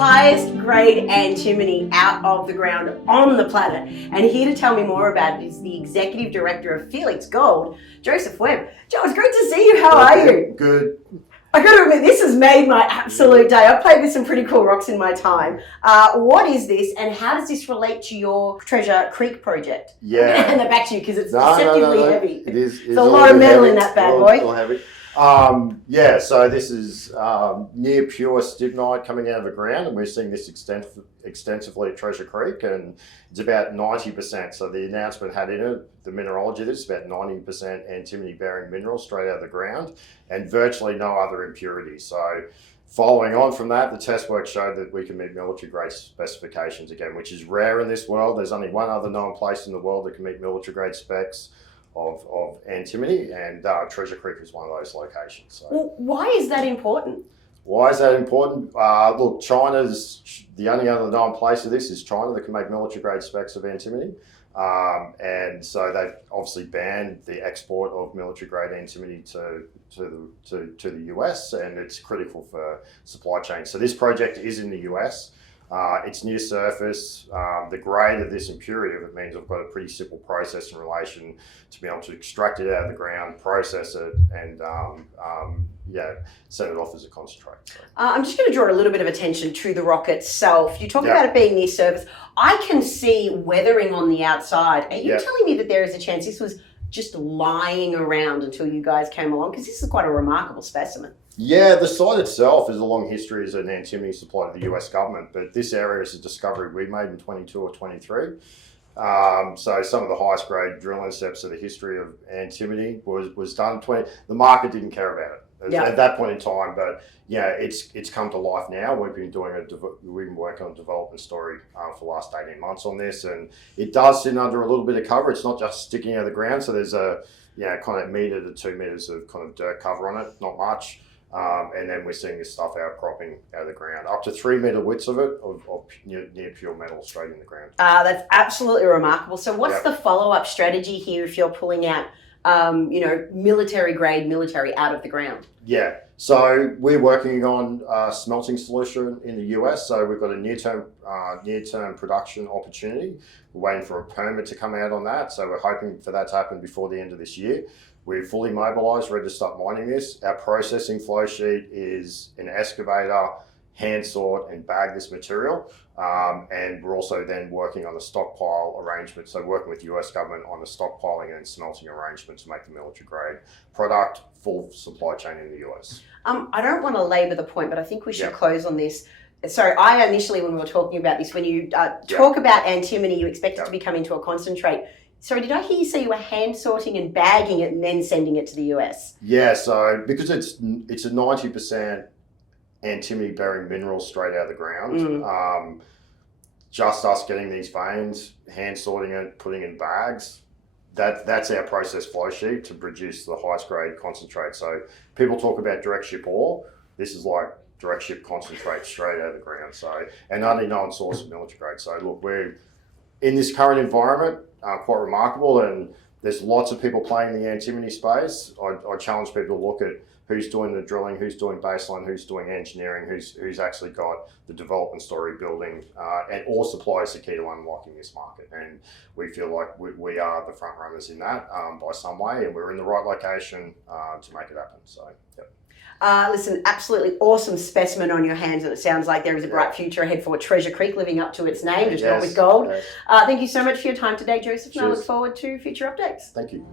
highest grade antimony out of the ground on the planet. And here to tell me more about it is the Executive Director of Felix Gold, Joseph Webb. Joe, it's great to see you. How are you? Good. I got to admit, this has made my absolute day. I've played with some pretty cool rocks in my time. What is this, and how does this relate to your Treasure Creek project? Yeah. I'm going to hand that back to you because it's deceptively heavy. It is. There's a lot of metal in that bad boy. All heavy. So this is near pure stibnite coming out of the ground, and we're seeing this extensively at Treasure Creek, and it's about 90%. So the announcement had in it, the mineralogy of this, about 90% antimony-bearing mineral straight out of the ground, and virtually no other impurities. So following on from that, the test work showed that we can meet military-grade specifications again, which is rare in this world. There's only one other known place in the world that can meet military-grade specs of antimony, and Treasure Creek is one of those locations. So. Well, why is that important? Why is that important? Look, China's the only other known place of this is China that can make military-grade specs of antimony, and so they've obviously banned the export of military-grade antimony to the US, and it's critical for supply chain. So this project is in the US. It's near surface. The grade of this impurity, it means I've got a pretty simple process in relation to be able to extract it out of the ground, process it, and set it off as a concentrate. So. I'm just going to draw a little bit of attention to the rock itself. You talk about it being near surface. I can see weathering on the outside. Are you telling me that there is a chance this was just lying around until you guys came along? Because this is quite a remarkable specimen. Yeah, the site itself has a long history as an antimony supply to the US government, but this area is a discovery we made in 22 or 23. So some of the highest grade drill intercepts of the history of antimony was done. The market didn't care about it at that point in time, but it's come to life now. We've been working on a development story for the last 18 months on this, and it does sit under a little bit of cover. It's not just sticking out of the ground, so there's a kind of metre to 2 metres of kind of dirt cover on it, not much. And then we're seeing this stuff outcropping out of the ground, up to 3 metre widths of it, of near pure metal straight in the ground. That's absolutely remarkable. So what's the follow-up strategy here if you're pulling out, military grade military out of the ground? Yeah, so we're working on a smelting solution in the US. So we've got a near-term production opportunity. We're waiting for a permit to come out on that. So we're hoping for that to happen before the end of this year. We're fully mobilised, ready to start mining this. Our processing flow sheet is an excavator, hand sort and bag this material. And we're also then working on the stockpile arrangement. So working with the US government on the stockpiling and smelting arrangement to make the military grade product, full supply chain in the US. I don't want to labour the point, but I think we should close on this. Sorry, I initially, when we were talking about this, when you talk about antimony, you expect it to become into a concentrate. Sorry, did I hear you say you were hand sorting and bagging it and then sending it to the US? Yeah, so because it's a 90% antimony bearing mineral straight out of the ground, just us getting these veins, hand sorting it, putting in bags, that's our process flow sheet to produce the highest grade concentrate. So people talk about direct ship ore. This is like direct ship concentrate straight out of the ground. So, and only known source of military grade. So look, we're in this current environment, quite remarkable, and there's lots of people playing the antimony space. I challenge people to look at who's doing the drilling, who's doing baseline, who's doing engineering, who's actually got the development story building, and ore supply is the key to unlocking this market. And we feel like we are the front runners in that by some way, and we're in the right location to make it happen. So, Listen, absolutely awesome specimen on your hands, and it sounds like there is a bright future ahead for Treasure Creek, living up to its name, just not with gold. Thank you so much for your time today, Joseph, and I look forward to future updates. Thank you.